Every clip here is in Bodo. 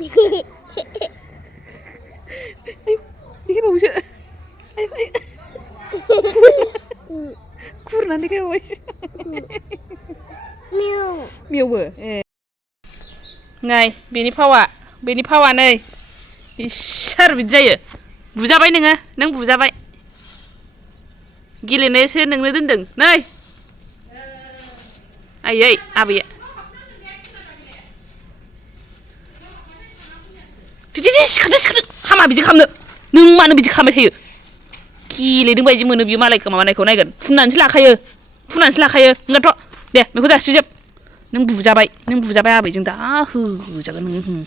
Đi cái bầu chứ. Kurna đi cái bầu chứ. Miêu bờ. Ngay, bini pawa này. Isar bidu जायो. Buजाबाय नोङो, नों buजाबाय. गेलेनोसो नोंनो दोनदों. नै. आयै, आबैया. सिखारदो. हामा बिदि खालामनो. नों मानो बिदि खालामबाय थायो? गेलेदों बायदि मोनो बियो मालायखौ माबानायखौ नायगोन. फुननानैसो लाखायो. ओंखायनोथ' दे, बेखौ जासिजोब. नों बुजाबाय आबैजों दा होजागोन नों.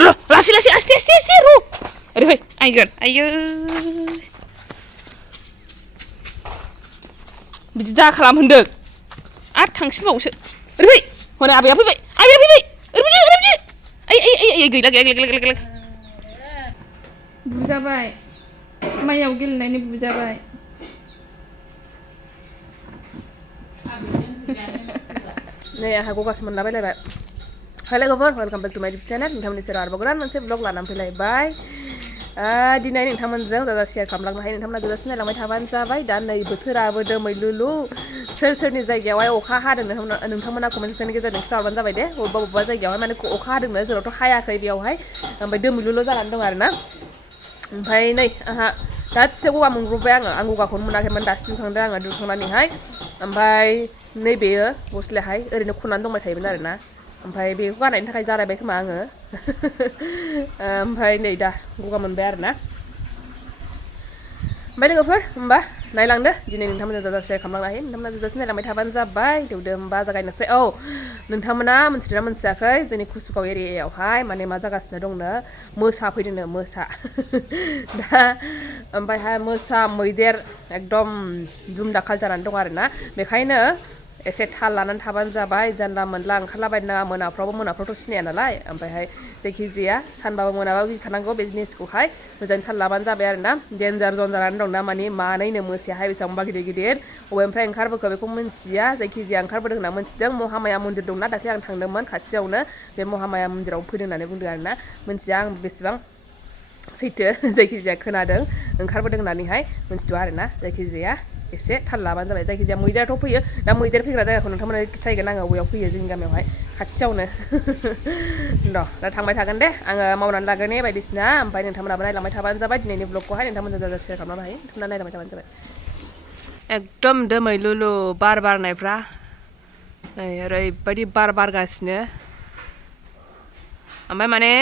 र' लासै आस्ते र'. ओरै फै, आइगोन. आयै. बिदि दा खालाम होनदों. आरो थांसिनबावसो. ओरै फै. हनै आबैया फैबाय. ओरै फैदो. आइ गैला. बुजाबाय. माइयाव गेलेनायनि बुजाबाय. नै आंहा गगासो मोनलाबायलायबाय. हेलो गफोर, वेलकाम बेक टु माय इउटुब चेनेल. नोंथांमोननि सेराव आरोबाव गोदान मोनसे ब्लग लानानै फैलायबाय. दिनै नोंथांमोनजों जा शेयार खालामलांनो हायो नोंथांमोना जोबजासिम नायलांबाय थाबानो जाबाय. दा नै बोथोराबो दोमैलुलु. सोरनि जायगायावहाय अखा हादों नोंथांमोना कमेन्ट सेक्सननि गेजेरजों खिथाहरबानो जाबाय दे. बबेबा जायगायावहाय माने अखा हादोंनो, जोंनावथ' हायाखै बेयावहाय. ओमफ्राय दोमैलुल' जानानै दं आरोना. ओमफ्राय नै आंहा दासो गगा मोनब्रबबाय आं गगाखौनो मोनाखैमोन, दासो दुगैखांदों आङो. दुगैखांनानैहाय ओमफ्राय नैबेयो गस्लायाहाय ओरैनो खननानै दंबाय थायोमोन आरोना. ओमफ्राय बेखौ गाननायनि थाखाय जालायबाय खोमा आङो. ओमफ्राय नै दा गगा मोनबाय आरोना. ओमफ्राय लोगोफोर होमबा नायलांदो. दिनै नोंथांमोनजों जा शेयार खालामलांनो हायो नोंथांमोना जोबजासिम नायलांबाय थाबानो जाबाय। देवदो होमबा जागायनोसै. नोंथांमोना मिथिदोंना मिथियाखै जोंनि कुसुगाव एरियायावहाय माने मा जागासिनो दंनो? मोसा फैदोंनो, मोसा. दा ओमफ्रायहाय मोसा मैदेर एकदम दुम-दाखाल जानानै दं आरोना. बेखायनो एसे थाल लानानै थाबानो जाबाय. जानला मोनला ओंखारलाबायनो नाङा. मोनाफ्रावथ' सिनाया नालाय. ओमफ्रायहाय जायखिजाया सानबाबो मोनाबाबो गिखानांगौ. बे जिनिसखौहाय मोजाङै थाल लाबानो जाबाय आरोना. डेन्जार जन जानानै दं ना माने मानैनो मोसायाहाय बेसेबांबा गिदिर बबेनिफ्राय ओंखारबोखो बेखौ मिन्थिया. जायखिजाया ओंखारबोदों होनना मिन्थिदों। महामाया मन्दिर दंना, दाख्लै आं थांदोंमोन खाथियावनो. बे महामाया मन्दिराव फैदों होननानै बुंदों आरोना. मिन्थिया आं बेसेबां सैथो, जायखिजाया खोनादों ओंखारबोदों होननानैहाय, मिन्थिथ'आ आरोना. जायखिजाया एसे थाल लाबानो जाबाय. जायखिजाया मैदेराथ' फैयो. दा मैदेर फैग्रा जायगाखौ नोंथांमोना खिथाहैगोन आङो बबेयाव फैयो जोंनि गामियावहाय खाथियावनो. दा थांबाय थागोन दे आङो मावनानै लागोन बायदिसिना. ओमफ्राय नोंथांमोनाबो नायलांबाय थाबानो जाबाय दिनैनि ब्लगखौहाय। नोंथांमोनजों जा शेयार खालामनो हायो नोंथांमोना नायलांबाय थाबानो जाबाय. एकदम दोमैलुलु बार बारनायफ्रा नै ओरैबायदि बार बारगासिनो. ओमफ्राय माने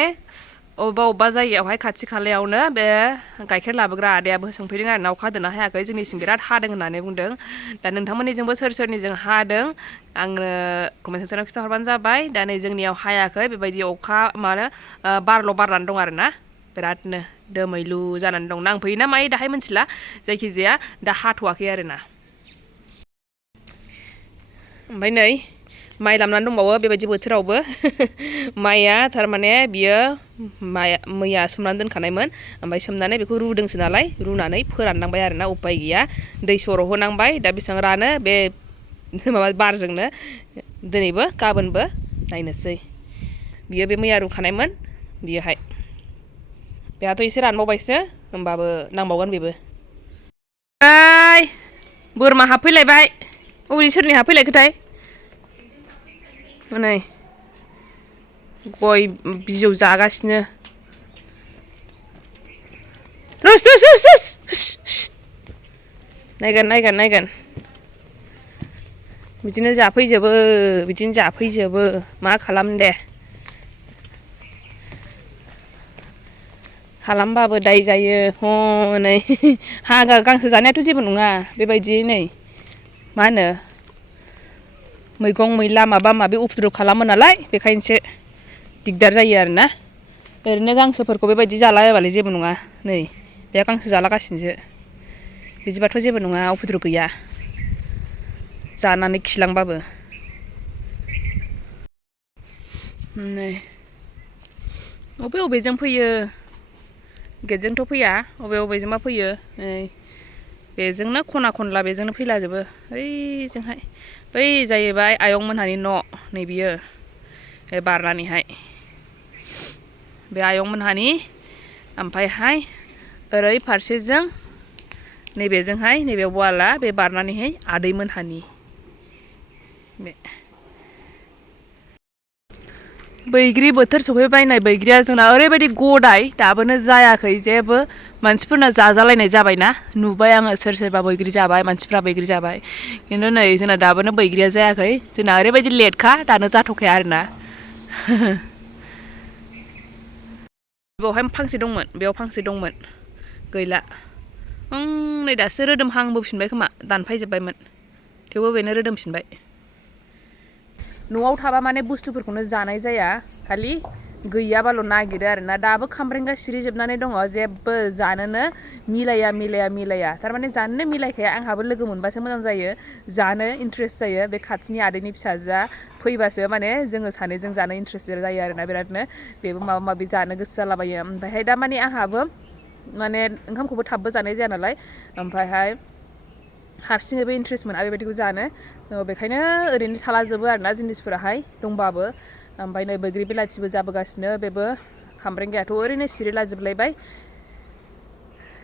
अबेबा जायगायावहाय खाथि खालायावनो बे गाइखेर लाबोग्रा आदायाबो सोंफैदों आरोना अखा हादोंना हायाखै, जोंनिसिम बिराद हादों होननानै बुंदों। दा नोंथांमोननिजोंबो सोरनिजों हादों आंनो कमेन्ट सेक्सनाव खिथाहरबानो जाबाय। दा नै जोंनियाव हायाखै, बेबायदि अखा बारल' बारनानै दं आरोना। बिरादनो दोमैलु जानानै दं। नांफैयोना मायो दाहाय मिथिला, जायखिजाया दा हाथ'वाखै आरोना। ओमफ्राय नै माइ लामनानै दंबावो बेबायदि बोथोरावबो। माइया थारमाने बियो मैया सोमनानै दोनखानायमोन। ओमफ्राय सोमनानै बेखौ रुदोंसो नालाय, रुनानै फोराननांबाय आरोना, उपाय गैया। दै सर' होनांबाय। दा बेसेबां रानो बे बारजोंनो दिनैबो गाबोनबो नायनोसै। बियो बे मैया रुखानायमोन बियोहाय। बेहाथ' एसे रानबावबायसो, होमबाबो नांबावगोन बेबो। बोरमा हाबफैलायबाय। अबे सोरनि हाबफैलायखोथाय? नै गय बिजौ जागासिनो। नायगोन। बिदिनो जाफैजोबो मा खालामनो दे। खालामबाबो दाय जायो। हनै गांसो जानायाथ' जेबो नङा। बेबायदि नै मा होनो मैगं मैला माबा माबि उपद्रब खालामो नालाय, बेखायनोसो दिगदार जायो आरोना। ओरैनो गांसोफोरखौ बेबायदि जालाबायबालाय जेबो नङा। नै बे गांसो जालागासिनोसो। बिदिबाथ' जेबो नङा, उपद्रब गैया जानानै खिलांबाबो। नै अबेजों फैयो, गेटजोंथ' फैया, अबेजोंबा फैयो। नै बेजोंनो खना खनला बेजोंनो फैलाजोबो। ओइजोंहाय बै जाहैबाय आयं मोनहानि न', नै बियो बे बारनानैहाय। बे आयंमोनहानि ओमफ्रायहाय ओरै फारसेजों नैबेजोंहाय नैबे वाला बे बारनानैहाय आदैमोनहानि बे बैग्रि बोथोर सफैबाय नाय बैग्रिया जोंना ओरैबायदि गदाय दाबोनो जायाखै जेबो मानसिफोरना जाजालायनाय जाबायना नुबाय आङो सोरबा बैग्रि जाबाय मानसिफ्रा बैग्रि जाबाय खिन्थु नै जोंना दाबोनो बैग्रिया जायाखै जोंना ओरैबायदि लेटखा दानो जाथ'खाया आरोना बेवहाय फांसे दंमोन बेयाव फांसे दंमोन गैला नै दासो रोदोमहांबोफिनबाय खोमा दानफायजोब्बायमोन थेवबो बेनो रोदोमफिनबाय न'आव थाबा माने बुस्थुफोरखौनो जानाय जाया खालि गैयाबाल' नागिरो आरोना दाबो खामब्रेंगा सिरिजोबनानै दङ जेबो जानोनो मिलाया थारमाने जानोनो मिलायखाया आंहाबो लोगो मोनबासो मोजां जायो जानो इन्ट्रेस्ट जायो बे खाथिनि आदैनि फिसाजोआ फैबासो माने जोङो सानैजों जानो इन्ट्रेस्ट जायो आरोना बिरादनो बेबो माबा माबि जानो गोसो जालाबायो ओमफ्रायहाय दा माने आंहाबो माने ओंखामखौबो थाबबो जानाय जाया नालाय ओमफ्रायहाय हारसिङैबो इन्ट्रेस्ट मोना बेबायदिखौ जानो बेखायनो ओरैनो थालाजोबो आरोना जिनिसफोराहाय दंबाबो ओमफ्राय नै बैग्रि बिलाथिबो जाबोगासिनो बेबो खामब्रेंगायाथ' ओरैनो सिरिलाजोबलायबाय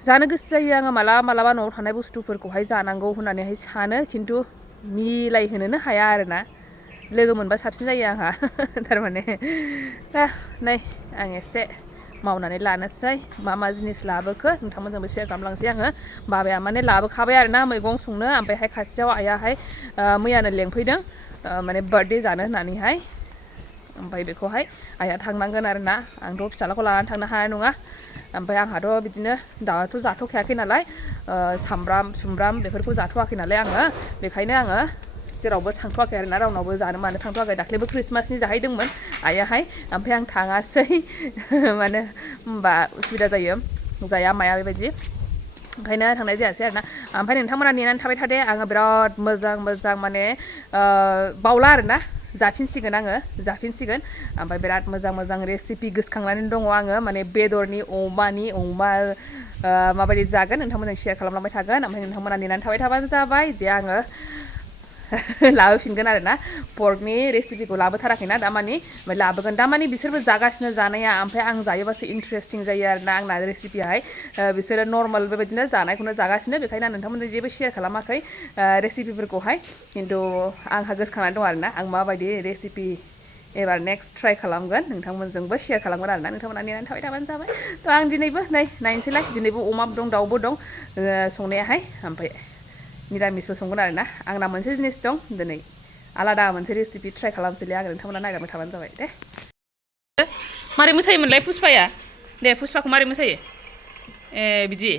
जानो गोसो जायो आङो मालाबा न'आव थानाय बुस्थुफोरखौहाय जानांगौ होननानैहाय सानो खिन्थु मिलायहोनोनो हाया आरोना लोगो मोनबा साबसिन जायो आंहा थारमाने दा नै आं एसे मावनानै लानोसै मा जिनिस लाबोखो नोंथांमोनजोंबो शेयार खालामलांसै आङो बाबाया माने लाबोखाबाय आरोना मैगं संनो ओमफ्रायहाय खाथियाव आइयाहाय मैयानो लेंफैदों माने बार्थडे जानो होननानैहाय ओमफ्राय बेखौहाय आइया थांनांगोन आरोना आंथ' फिसालाखौ लानानै थांनो हानाय नङा ओमफ्राय आंहाथ' बिदिनो दाथ' जाथ'खायाखै नालाय सामब्राम सुमब्राम बेफोरखौ जाथ'वाखै नालाय आङो बेखायनो आङो जेरावबो थांथ'वाखै आरोना रावनावबो जानो मानो थांथ'वाखै दाख्लैबो ख्रिस्टमासनि जाहैदोंमोन आइयाहाय ओमफ्राय आं थाङासै मानो होमबा उसुबिदा जायो जाया माया बेबायदि ओंखायनो थांनाय जायासै आरोना ओमफ्राय नोंथांमोना नेनानै थाबाय थादे आङो बिराद मोजां माने बावला आरोना जाफिनसिगोन ओमफ्राय बिराद मोजां रेसिपि गोसोखांनानै दङ आङो माने बेदरनि अमा माबायदि जागोन नोंथांमोनजों शेयार खालामलांबाय थागोन ओमफ्राय नोंथांमोना नेनानै थाबाय थाबानो जाबाय जे आङो लाबोफिनगोन आरोना पर्कनि रेसिपिखौ लाबोथाराखैना दामानि ओमफ्राय लाबोगोन दामानि बिसोरबो जागासिनो जानाया ओमफ्राय आं जायोबासो इन्ट्रेस्टिं जायो आरोना आंना रेसिपियाहाय बिसोरो नर्माल बेबायदिनो जानायखौनो जागासिनो बेखायनो आं नोंथांमोनजों जेबो शेयार खालामाखै रेसिपिफोरखौहाय खिन्थु आंहा गोसोखांनानै दं आरोना आं माबायदि रेसिपि एबार नेक्स्ट ट्राइ खालामगोन नोंथांमोनजोंबो शेयार खालामगोन आरोना नोंथांमोना नेनानै थाबाय थाबानो जाबाय थ' आं दिनैबो नायनोसैलाय दिनैबो अमाबो दं दाउबो दं संनायाहाय ओमफ्राय निरामिसबो संगोन आरोना आंना मोनसे जिनिस दं दिनै आलादा मोनसे रेसिपि ट्राइ खालामसैलै आङो नोंथांमोना नायगारबाय थाबानो जाबाय दे मारै मोसायोमोनलाय पुष्पाया दे पुष्पाखौ मारै मोसायो बिदि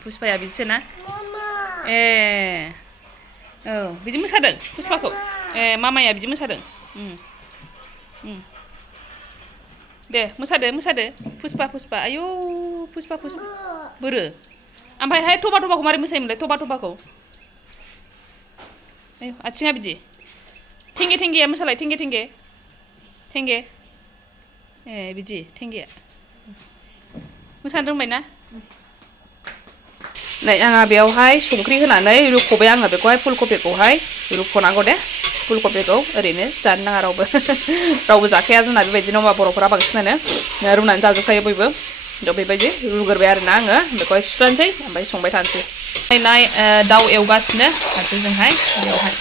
पुष्पाया बिदिसो ना औ बिदि मोसादों पुष्पाखौ मामाया बिदि मोसादों दे मोसादो पुष्पा आयौ पुष्पा बोरो ओमफ्रायहाय थबाखौ मारै मोसायोमोनलाय थबाखौ आथिङा बिदि थेंगे मोसालाय थेंगे बिदि थेंगेया मोसानो रोंबायना नै आंहा बेयावहाय संख्रि होनानै रुख'बाय आङो बेखौहाय फुलकबिखौहाय रुख'नांगौ दे फुलकबिखौ ओरैनो जानो नाङा रावबो जाखाया जोंना बेबायदिनो बर'फोरा बांसिनानो रुनानै जाजोबखायो बयबो थ' बेबायदि रुग्रोबाय आरोना आङो बेखौहाय सुस्रानोसै ओमफ्राय संबाय थानोसै दाउ एवगासिनो फारसेजोंहाय बेयावहाय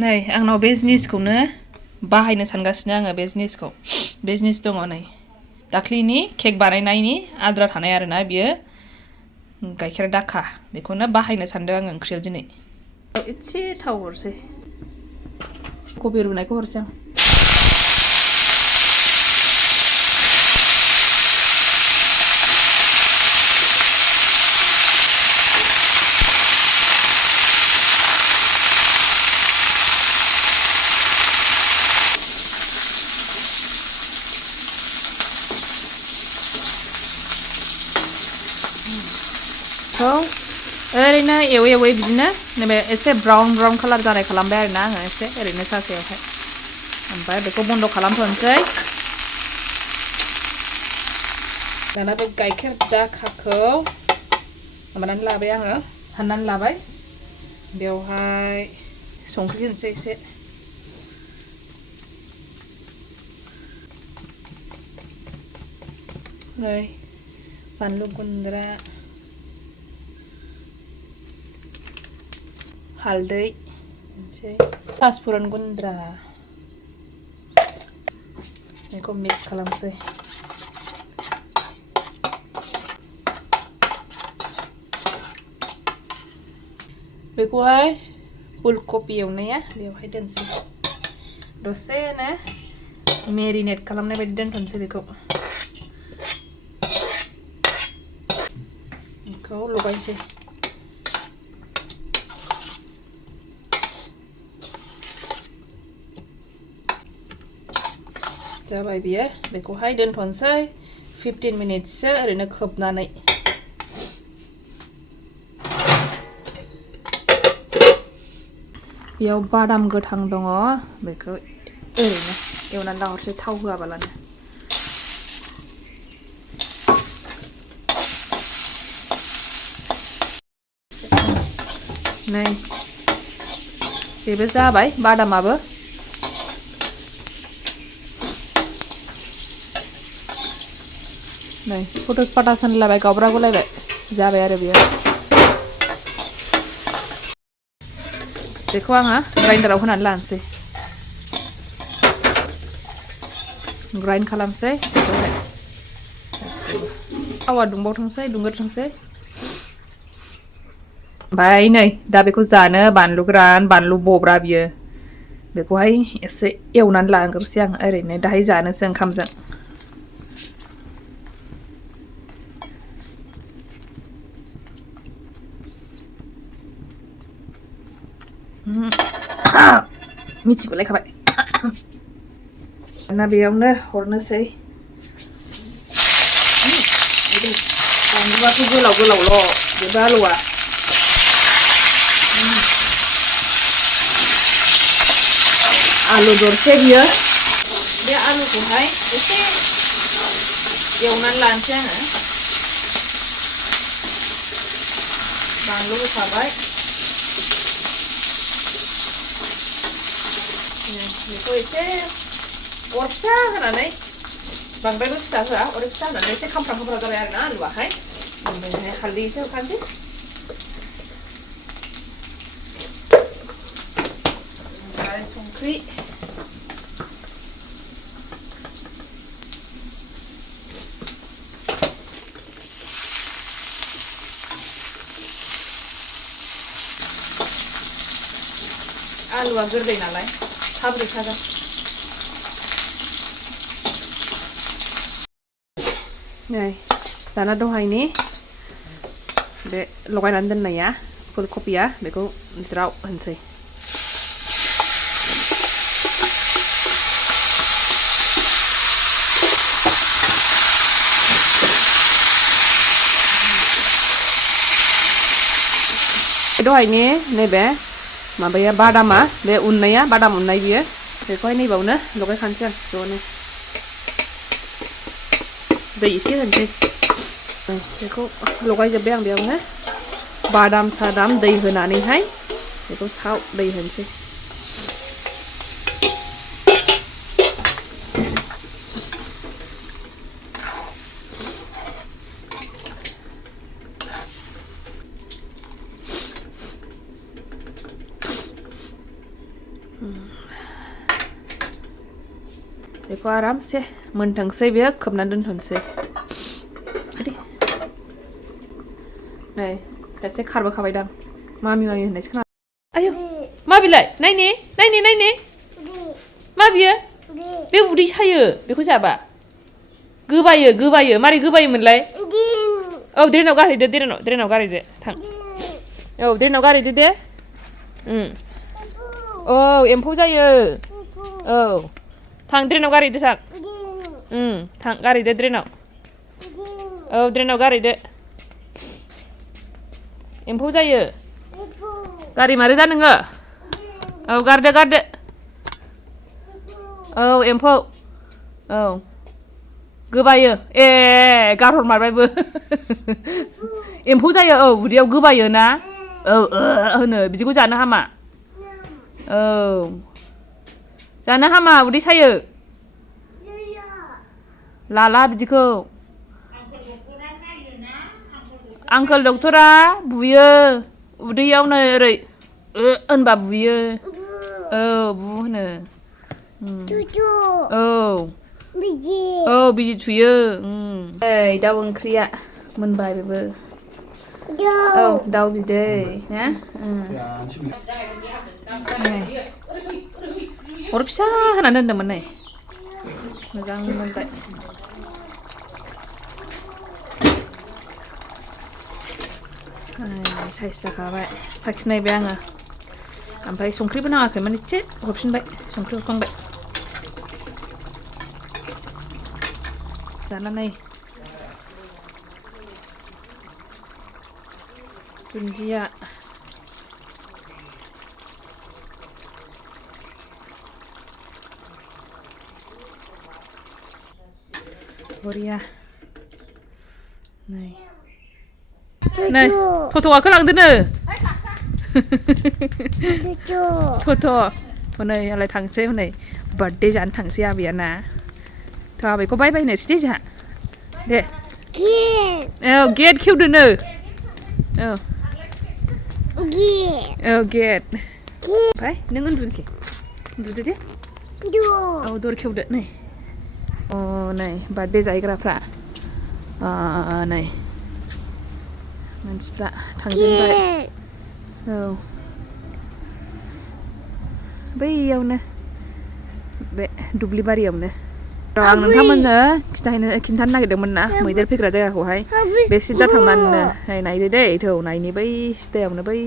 नै आंनाव बे जिनिसखौनो बाहायनो सानगासिनो आङो बे जिनिस दङ नै दाख्लैनि केक बानायनायनि आद्रा थानाय आरोना बियो गाइखेर दाखा बेखौनो बाहायनो सानदों आङो ओंख्रियाव दिनै एसे थाव हरसै कबि रुनायखौ हरसै आं ओरैनो एवै बिदिनो नैबे एसे ब्राउन कालार जानाय खालामबाय आरोना आङो एसे ओरैनो सासेयावहाय ओमफ्राय बेखौ बन्द' खालामथ'नोसै दाना बे गाइखेर दाखाखौ माबानानै लाबाय आङो हाननानै लाबाय बेवहाय संख्रि होनोसै एसे नै बानलु गुन्द्रा हालदै मोनसे पासफुरन गुन्द्रा बेखौ मिक्स खालामसै बेखौहाय फुलकबि एवनाया बेवहाय दोनसै दसेनो मेरिनेट खालामनाय बायदि दोनथ'नोसै बेखौ लगायनोसै जाबाय बियो बेखौहाय दोनथ'नोसै 15 मिनिटसो ओरैनो खोबनानै बेयाव बादाम गोथां दङ बेखौ ओरैनो एवनानै लाहरसै थाव होआबालानो नै बेबो जाबाय बादामाबो नै फट'स पाटास होनलायबाय गावब्रा गुलायबाय जाबाय आरो बेयो बेखौ आङो ग्राइन्डाराव होनानै लानोसै ग्राइन्ड खालामसै थावा दुंबावथोंसै दुंग्रोथोंसै ओमफ्राय नै दा बेखौ जानो बानलु गोरान बानलु बब्रा बियो बेखौहाय एसे एवनानै लाग्रोसै आं ओरैनो दाहाय जानोसै ओंखामजों मिथिगौलायखाबाय ना बेयावनो हरनोसै बानलुआथ' गोलाव गोलावल' बेबो आलुआ आलु दरसे बियो बे आलुखौहाय एसे एवनानै लानोसै आङो बानलु होखाबाय बेखौ एसे अर फिसा होनानै बांद्रायबो फिसा होआ अर फिसा होनानै एसे खामफ्राम खामफ्राम जाबाय आरोना आलुआहाय ओमफ्राय हालदै एसे होखानोसै ओमफ्राय संख्रि आलुआ गोरलै नालाय थाब रुइखागोन नै दाना दहायनि बे लगायनानै दोननाया फुलकबिया बेखौ ज्राव होनसै दहायनि नैबे माबाया बादामा बे उननाया बादाम उननाय बियो बेखौहाय नैबावनो लगायखानोसै आं ज'नो दै एसे होनसै बेखौ लगायजोब्बाय आं बेयावनो बादाम सादाम दै होनानैहाय बेखौ साव दै होनसै बेखौ आरामसे मोनथोंसै बेयो खोबनानै दोनथ'नोसै नै खायसे खारबोखाबायदां मामि मामि होननायसो खोनादों आयौ मा बिलाय नायने नायने नायने मा बियो बे उदै सायो बेखौ जाबा गोबायो गोबायो मारै गोबायोमोनलाय औ ड्रेनाव गारहैदो ड्रेनाव गारहैदो थां औ ड्रेनाव गारहैदो दे औ एम्फौ जायो औ थां ड्रेनाव गारहैदो थां गारहैदो ड्रेनाव औ ड्रेनाव गारहैदो एम्फौ जायो गारहैमारो दा नोङो औ गारदो गारदो औ एम्फौ औ गोबायो ए गारहरमारबायबो एम्फौ जायो औ उदैयाव गोबायो ना औ होनो बिदिखौ जानो हामा औ जानो हामा उदै सायो लाला बिदिखौ Uncle doktora buयो uदैयावनो ओरै होनबा बुयो bu होनो बिजि थुयो दाउ ओंख्रिया मोनबाय बेबो दाउ बिदै ना अर फिसा होनानै दोन्दोंमोन नै मोजां मोनबाय साइज जाखाबाय साखिनायबाय आङो ओमफ्राय संख्रिबो नाङाखैमोन एसे हरफिनबाय संख्रि हरखांबाय जानानै दुन्दिया बरिया नै थथ'आखौ लांदोनो थथ' हनै आलाय थांसै हनै बार्थडे जानो थांसै आबैया ना थ' आबैखौ बाय बायनोसै दे जोंहा दे गेट खेवदोनो गेट ओमफ्राय नों उन्दुदो दे दर खेवदो नै नै बार्थडे जाहैग्राफ्रा नै मानसिफ्रा थांजोबबाय बैयावनो बे दुब्लि बारियावनो आं नोंथांमोननो खिन्थानो नागिरदोंमोन ना मैदेर फैग्रा जायगाखौहाय बे सिदा थांनानैनो नायदो दै थौ नायनि बै सिदायावनो बै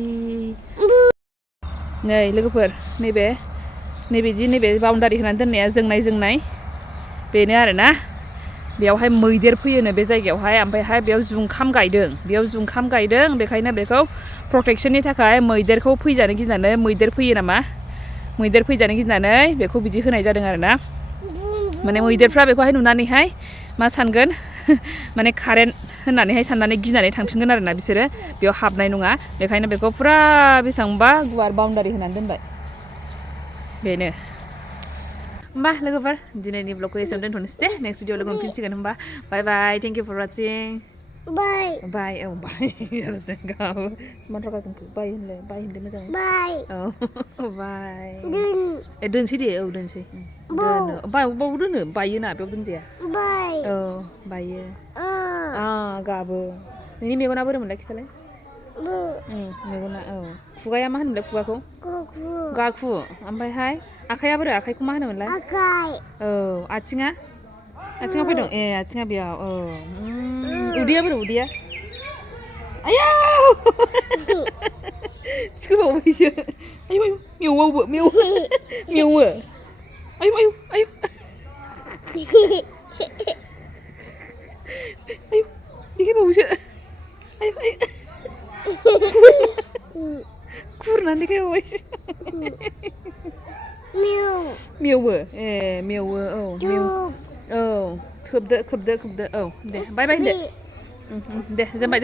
नै लोगोफोर नैबे बाउन्डारि होनानै दोननाया जोंनाय बेनो आरोना बेयावहाय मैदेर फैयोनो बे जायगायावहाय ओमफ्रायहाय बेयाव जुंखाम गायदों बेखायनो बेखौ प्रटेक्शननि थाखाय मैदेरखौ फैजानो गिनानै मैदेर फैजानो गिनानै बेखौ बिदि होनाय जादों आरोना माने मैदेरफ्रा बेखौहाय नुनानैहाय मा सानगोन माने कारेन्ट होननानैहाय साननानै गिनानै थांफिनगोन आरोना बिसोरो बेयाव हाबनाय नङा बेखायनो बेखौ फुरा बेसेबांबा गुवार बाउन्डारि होनानै दोनबाय बेनो होमबा लोगोफोर दिनैनि ब्लगखौ एसेयावनो दोनथ'नोसै दे नेक्स्ट भिडिअ लोगो मोनफिनसिगोन होमबा बाय बाय थेंक इउ फर वाचिं बाय बाय माथ्राखौ बाय होनदो मोजां बाय दोनसै दे दोनसै बाव दोनो बायोना बेयाव दोनजाया बायो गाबो नोंनि मेगना बोरै मोनलाय खिथालाय मेगना खुगाया मा होनोमोनलाय खुगाखौ गाखु ओमफ्रायहाय आखाइया बोरै आखाइखौ मा होनोमोनलाय आथिङा फैदों आथिङा बेयाव उदैया बोरै उदैया आयाव थिखोबावबायसो आयौ मेवो आयौ देखायबावोसो खुरनानै देखायबावबायसो मेवो खोबदो दे बाय बाय होनदो दे दोनबाय